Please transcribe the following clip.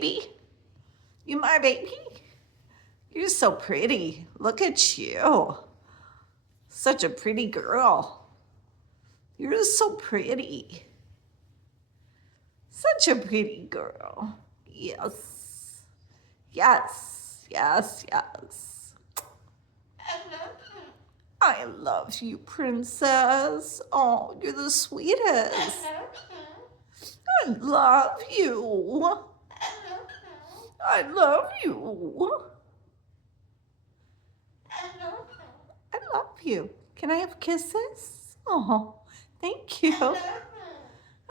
baby? You my baby? You're so pretty. Look at you. Such a pretty girl. You're so pretty. Such a pretty girl. Yes. Yes. Yes. Yes. I love you, princess. Oh, you're the sweetest. I love you. I love you. I love you. Can I have kisses? Oh, thank you.